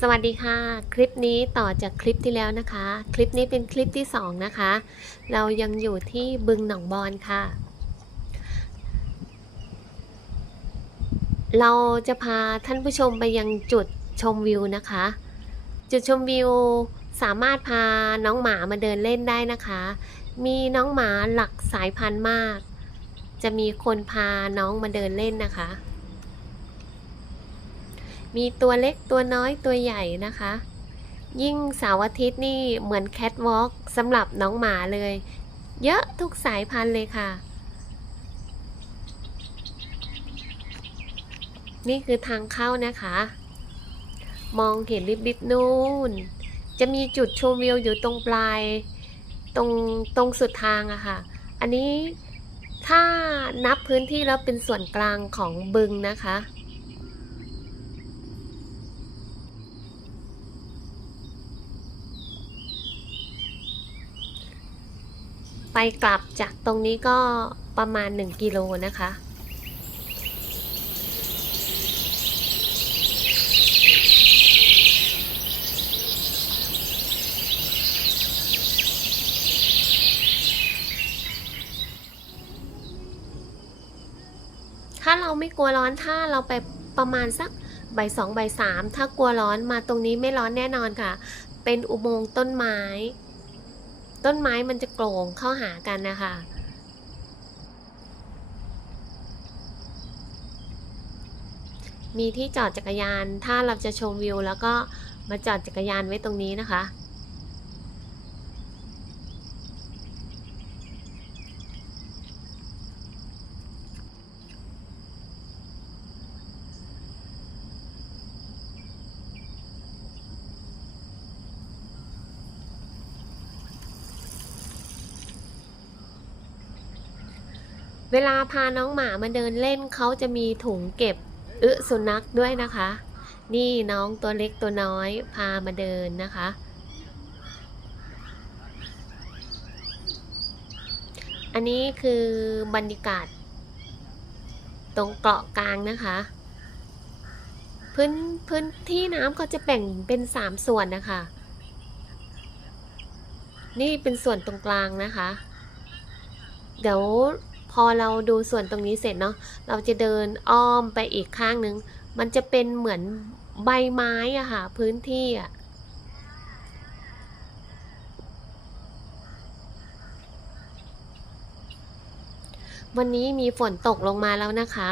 สวัสดีค่ะ คลิปนี้ต่อจากคลิปที่แล้วนะคะ คลิปนี้เป็นคลิปที่ 2 นะคะ เรายังอยู่ที่บึงหนองบอนค่ะ เราจะพาท่านผู้ชมไปยังจุดชมวิวนะคะ จุดชมวิวสามารถพาน้องหมามาเดินเล่นได้นะคะ มีน้องหมาหลักสายพันธุ์มาก จะมีคนพาน้องมาเดินเล่นนะคะ มีตัวเล็กตัวน้อยตัวใหญ่นะคะ ยิ่งเสาร์อาทิตย์นี่เหมือนแคทวอล์กสำหรับน้องหมาเลย เยอะทุกสายพันธุ์เลยค่ะ นี่คือทางเข้านะคะ มองเห็นริบๆนู่น จะมีจุดชมวิวอยู่ตรงปลาย ตรงตรงสุดทางอะค่ะ อันนี้ถ้านับพื้นที่แล้วเป็นส่วนกลางของบึงนะคะ ไปกลับจากตรงนี้ก็ประมาณ 1 กิโลนะคะ ถ้าเราไม่กลัวร้อนถ้าเราไปประมาณสักใบสองใบสามถ้ากลัวร้อนมาตรงนี้ไม่ร้อนแน่นอนค่ะ เป็นอุโมงค์ต้นไม้ ต้นไม้มันจะโกลงเข้าหากันนะคะ มีที่จอดจักรยาน ถ้าเราจะชมวิว แล้วก็มาจอดจักรยานไว้ตรงนี้นะคะ เวลาพาน้องหมามาเดินเล่นเขาจะมีถุงเก็บอึสุนัขด้วยนะคะ นี่น้องตัวเล็กตัวน้อยพามาเดินนะคะ อันนี้คือบรรยากาศ ตรงเกาะกลางนะคะ พื้นพื้นที่น้ำเขาจะแบ่งเป็นสามส่วนนะคะ นี่เป็นส่วนตรงกลางนะคะ เดี๋ยว พอเราดูส่วนตรงนี้เสร็จเนาะเราจะเดินอ้อมไปอีกข้างนึง มันจะเป็นเหมือนใบไม้อะค่ะ พื้นที่อะวันนี้มีฝนตกลงมาแล้วนะคะ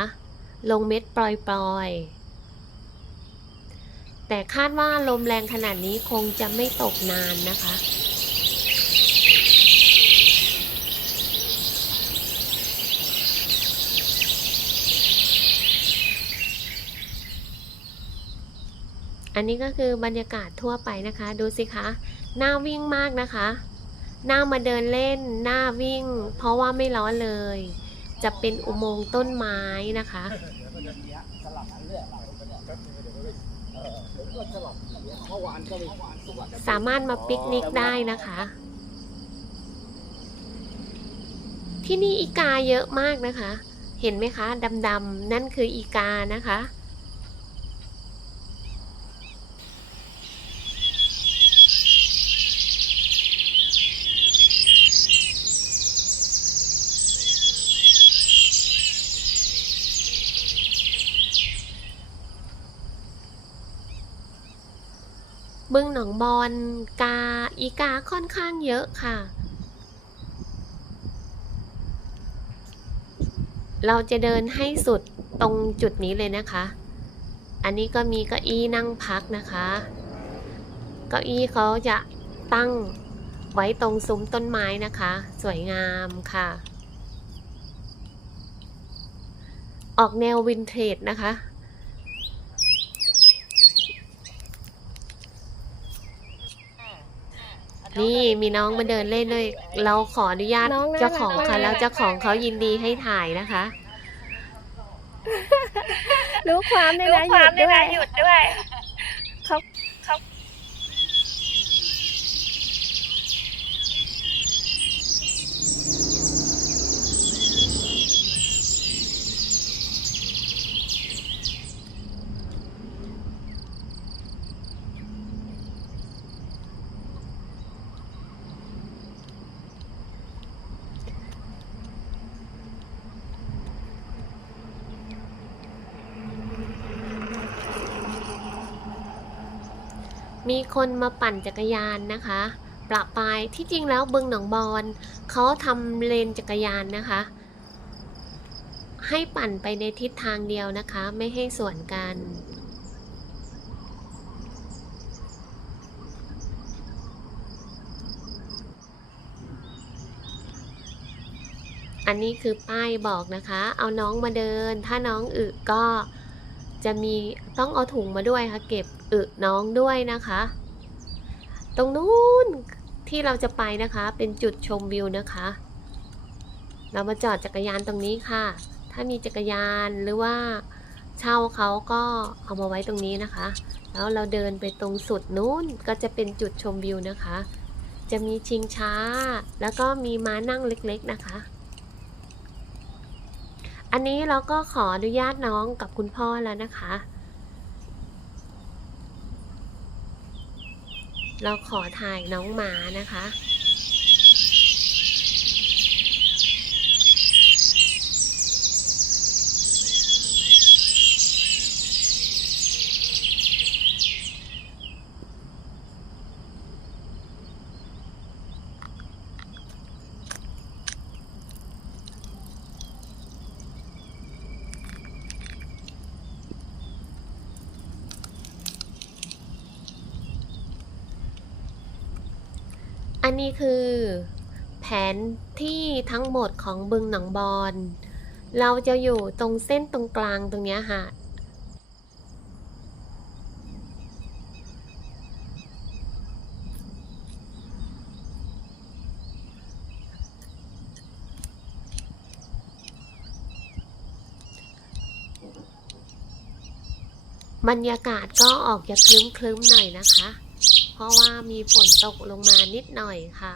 ลงเม็ดปล่อยๆ แต่คาดว่าลมแรงขนาดนี้คงจะไม่ตกนานนะคะ อันนี้ก็คือบรรยากาศทั่วไปนะคะ ดูสิคะหน้าวิ่งมากนะคะหน้ามาเดินเล่นหน้าวิ่ง เพราะว่าไม่ร้อนเลย จะเป็นอุโมงค์ต้นไม้นะคะสามารถมาปิกนิกได้นะคะ ที่นี่อีกาเยอะมากนะคะ เห็นไหมคะดำๆนั่นคืออีกานะคะ บึงหนองบอนกาอีกาค่อนข้างเยอะค่ะ เราจะเดินให้สุดตรงจุดนี้เลยนะคะ อันนี้ก็มีเก้าอี้นั่งพักนะคะเก้าอี้เขาจะตั้งไว้ตรงซุ้มต้นไม้นะคะ สวยงามค่ะ ออกแนววินเทจนะคะ นี่มีน้องมาเดินเล่นเลยเราขออนุญาตน้องน่ารักเจ้าของค่ะมาก แล้วเจ้าของเขายินดีให้ถ่ายนะคะ รู้ความในรู้นะความหยุด้วยดนะหยุดด้วย มีคนมาปั่นจักรยานนะคะประปายที่จริงแล้วบึงหนองบอนเขาทำเลนจักรยานนะคะ ให้ปั่นไปในทิศทางเดียวนะคะ ไม่ให้สวนกันอันนี้คือป้ายบอกนะคะ เอาน้องมาเดิน ถ้าน้องอึก็ จะมีต้องเอาถุงมาด้วยค่ะ เก็บอึน้องด้วยนะคะ ตรงนู้นที่เราจะไปนะคะ เป็นจุดชมวิวนะคะ เรามาจอดจักรยานตรงนี้ค่ะ ถ้ามีจักรยานหรือว่าเช่าเขาก็เอามาไว้ตรงนี้นะคะ แล้วเราเดินไปตรงสุดนู้นก็จะเป็นจุดชมวิวนะคะ จะมีชิงช้า แล้วก็มีม้านั่งเล็กๆนะคะ อันนี้เราก็ขออนุญาตน้องกับคุณพ่อแล้วนะคะ เราขอถ่ายน้องหมานะคะ อันนี้คือแผนที่ทั้งหมดของบึงหนองบอน เราจะอยู่ตรงเส้นตรงกลางตรงนี้ค่ะ บรรยากาศก็ออกจะคลึ้มๆหน่อยนะคะ เพราะว่ามีฝนตกลงมานิดหน่อยค่ะ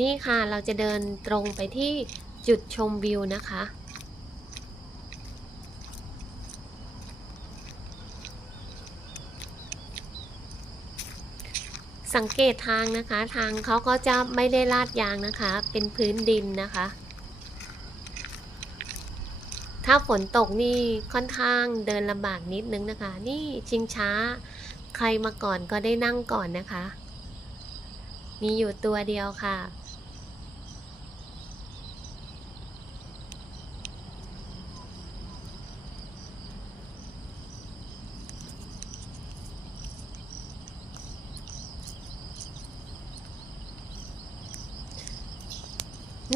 นี่ค่ะเราจะเดินตรงไปที่จุดชมวิวนะคะ สังเกตทางนะคะ ทางเขาก็จะไม่ได้ลาดยางนะคะ เป็นพื้นดินนะคะ ถ้าฝนตกนี่ค่อนข้างเดินลำบากนิดนึงนะคะ นี่ชิงช้า ใครมาก่อนก็ได้นั่งก่อนนะคะ มีอยู่ตัวเดียวค่ะ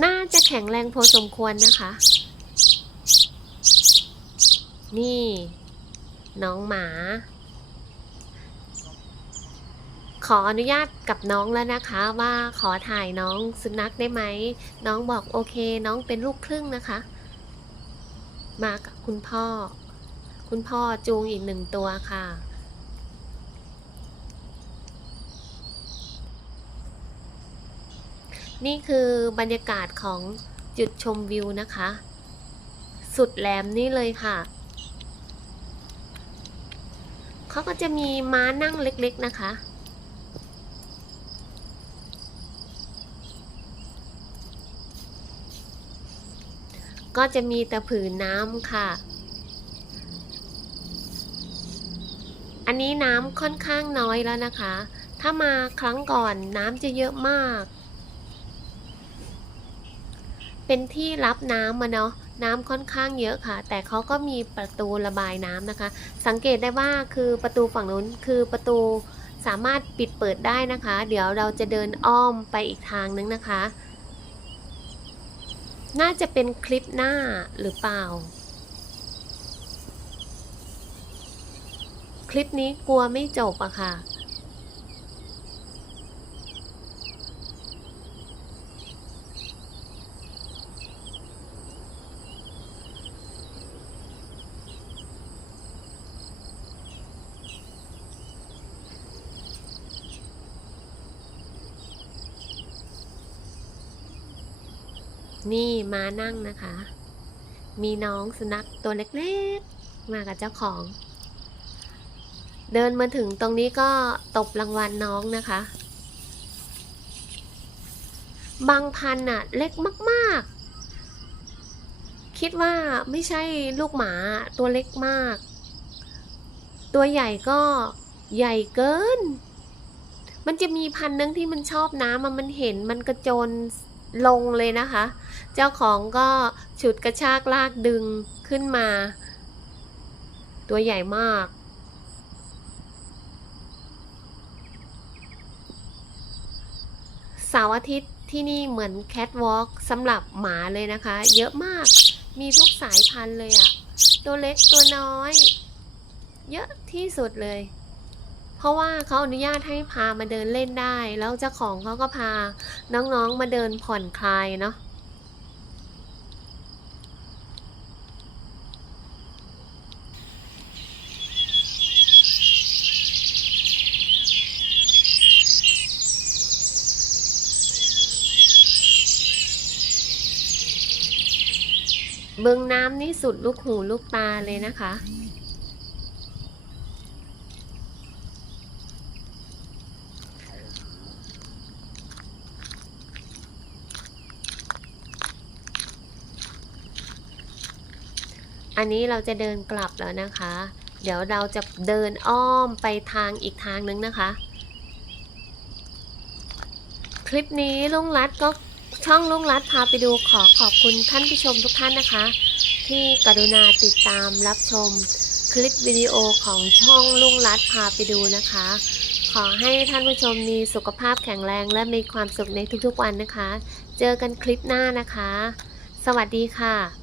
น่าจะแข็งแรงพอสมควรนะคะ นี่ น้องหมา ขออนุญาตกับน้องแล้วนะคะ ว่าขอถ่ายน้องสุนัขได้ไหม น้องบอกโอเค น้องเป็นลูกครึ่งนะคะ มากับคุณพ่อ คุณพ่อจูงอีกหนึ่งตัวค่ะ นี่คือบรรยากาศของจุดชมวิวนะคะ สุดแหลมนี่เลยค่ะ เขาก็จะมีม้านั่งเล็กๆนะคะ ก็จะมีต่ผืนน้ำค่ะ อันนี้น้ำค่อนข้างน้อยแล้วนะคะ ถ้ามาครั้งก่อนน้ำจะเยอะมาก เป็นที่รับน้ำมาเนาะน้ำค่อนข้างเยอะค่ะ แต่เขาก็มีประตูระบายน้ำนะคะ สังเกตได้ว่าคือประตูฝั่งนู้นคือประตูสามารถปิดเปิดได้นะคะ เดี๋ยวเราจะเดินอ้อมไปอีกทางนึงนะคะ น่าจะเป็นคลิปหน้าหรือเปล่า คลิปนี้กลัวไม่จบอะค่ะ นี่มานั่งนะคะ มีน้องสุนัขตัวเล็กๆ มากับเจ้าของ เดินมาถึงตรงนี้ก็ตบรางวัลน้องนะคะ บางพันน่ะ เล็กมากๆ คิดว่าไม่ใช่ลูกหมาตัวเล็กมาก ตัวใหญ่ก็ใหญ่เกิน มันจะมีพันหนึงที่มันชอบน้ำมันเห็นมันกระโจน ลงเลยนะคะ เจ้าของก็ฉุดกระชากลากดึงขึ้นมา ตัวใหญ่มาก สาร์อาทิตย์ที่นี่เหมือนแคทวอล์กสำหรับหมาเลยนะคะ เยอะมากมีทุกสายพันธุ์เลยอะตัวเล็กตัวน้อย เยอะที่สุดเลย เพราะว่าเขาอนุญาตให้พามาเดินเล่นได้ แล้วเจ้าของเขาก็พาน้องๆมาเดินผ่อนคลายเนาะเบืองน้ำนี่สุดลูกหูลูกตาเลยนะคะ อันนี้เราจะเดินกลับแล้วนะคะ เดี๋ยวเราจะเดินอ้อมไปทางอีกทางนึงนะคะ คลิปนี้ลุงรัดก็ช่องลุงรัดพาไปดูขอขอบคุณท่านผู้ชมทุกท่านนะคะ ที่กรุณาติดตามรับชมคลิปวิดีโอของช่องลุงรัดพาไปดูนะคะ ขอให้ท่านผู้ชมมีสุขภาพแข็งแรงและมีความสุขในทุกๆวันนะคะ เจอกันคลิปหน้านะคะ สวัสดีค่ะ